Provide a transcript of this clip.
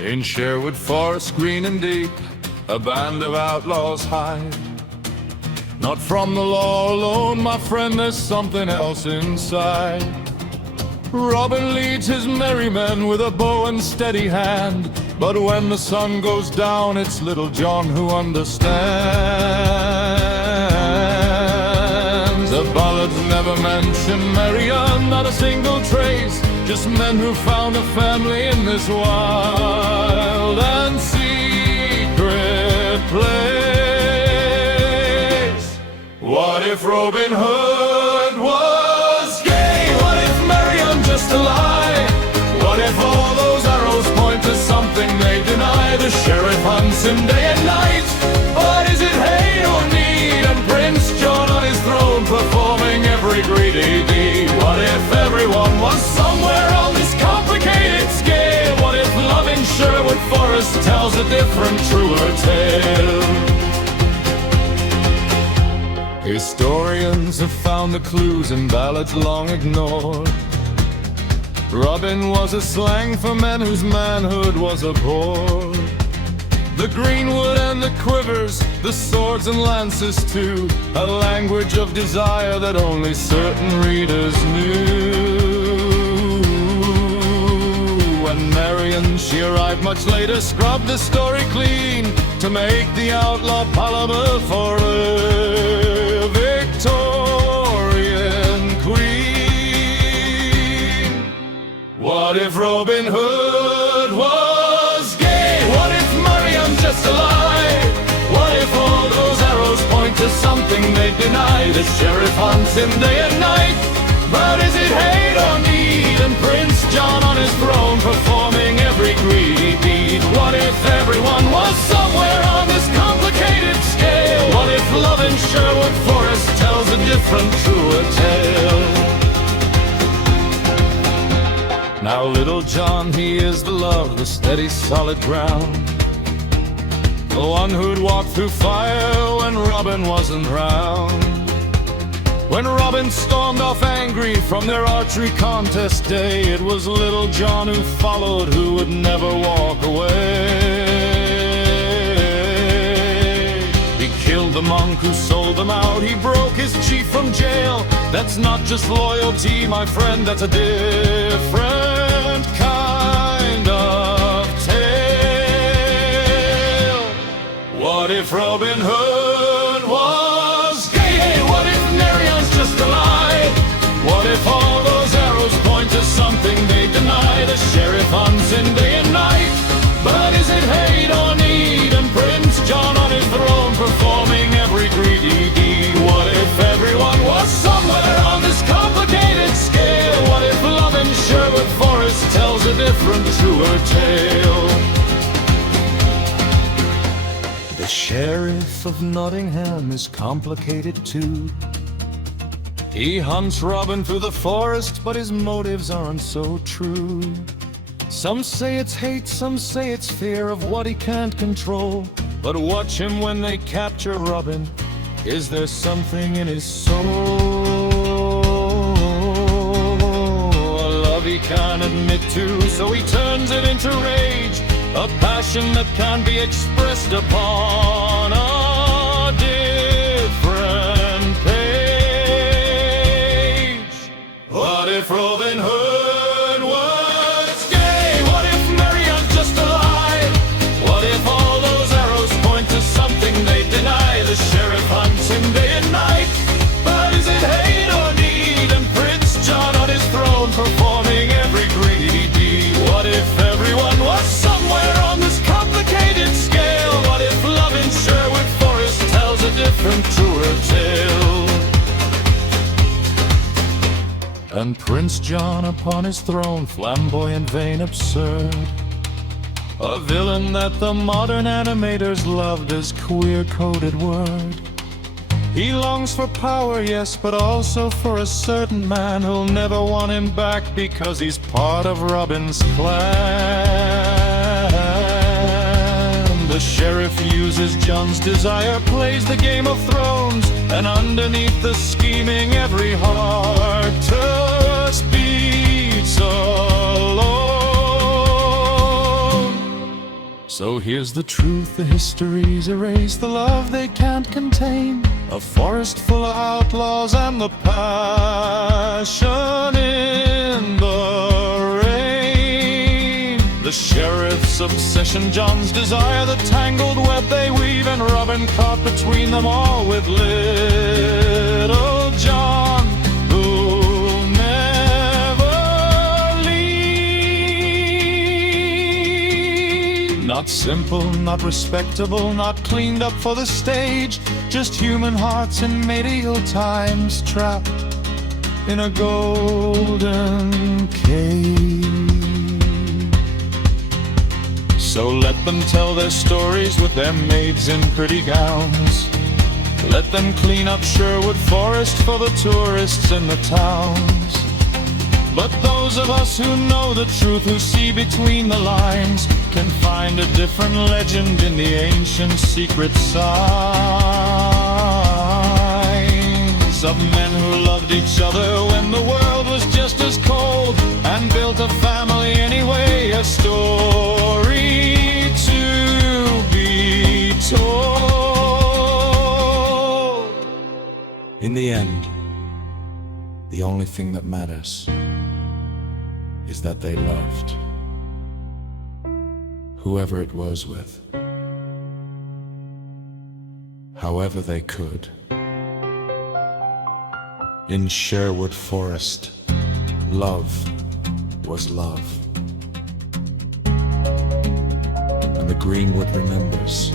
In Sherwood Forest, green and deep, a band of outlaws hide. Not from the law alone, my friend, there's something else inside. Robin leads his merry men with a bow and steady hand, but when the sun goes down, it's Little John who understands. The ballads never mention Marian, not a single trace, just men who found a family in this wild and secret place. What if Robin Hood was gay? What if Marian just a lie? What if all those arrows point to something they deny? The sheriff hunts him day and night, but is it hate or need? And Prince John on his throne performing every greedy deed. What if everyone was somewhere on this complicated scale? What if love in Sherwood Forest tells a different, truer tale? Historians have found the clues in ballads long ignored. Robin was a slang for men whose manhood was abhorred. The greenwood and the quivers, the swords and lances too, a language of desire that only certain readers knew. When Marian, she arrived much later, scrubbed the story clean to make the outlaw palatable for a Victorian queen. What if Robin Hood was gay? What if Marian's just a lie? What if all those arrows point to something they deny? The sheriff hunts him day and night, but is it hate or need? And Prince John on his throne performing every greedy deed. What if everyone was somewhere on this complicated scale? What if love in Sherwood Forest tells a different, truer tale? Now Little John, he is the love, the steady solid ground, the one who'd walk through fire when Robin wasn't round. When Robin stormed off angry from their archery contest day, it was Little John who followed, who would never walk away. He killed the monk who sold them out, he broke his chief from jail. That's not just loyalty, my friend, that's a different kind of tale. What if Robin Hood was gay? What if Marian's just a lie? What if all those arrows point to something they deny? The sheriff hunts him day and night, but is it hate or need? And Prince John on his throne performing every greedy deed. What if everyone was somewhere on this complicated scale? What if love in Sherwood Forest tells a different, truer tale? The sheriff of Nottingham is complicated too. He hunts Robin through the forest, but his motives aren't so true. Some say it's hate, some say it's fear of what he can't control. But watch him when they capture Robin. Is there something in his soul? A love he can't admit to, so he turns it into rage, a passion that can be expressed upon a different page. What if Robin Hood was gay? What if Marian's just a lie? What if all those arrows point to something they deny? The sheriff hunts him day and night, but is it hate or need? And Prince John on his throne performing every greedy deed. What if everyone was somewhere on this complicated scale? What if love in Sherwood Forest tells a different, truer tale? And Prince John upon his throne, flamboyant, vain, absurd, a villain that the modern animators loved as queer-coded word. He longs for power, yes, but also for a certain man who'll never want him back because he's part of Robin's clan. The sheriff uses John's desire, plays the Game of Thrones, and underneath the scheming every heart just beats alone. So here's the truth, the histories erase the love they can't contain. A forest full of outlaws and the passion in the rain. The sheriff's obsession, John's desire, the tangled web they weave, and Robin caught between them all with little John, who'll never leave. Not simple, not respectable, not cleaned up for the stage, just human hearts in medieval times, trapped in a golden cage. So let them tell their stories with their maids in pretty gowns. Let them clean up Sherwood Forest for the tourists in the towns. But those of us who know the truth, who see between the lines, can find a different legend in the ancient secret signs of men who loved each other when the world was just as cold, and built a family anyway, a story to be told. In the end, the only thing that matters is that they loved whoever it was with, however they could. In Sherwood Forest, love was love, and the greenwood remembers.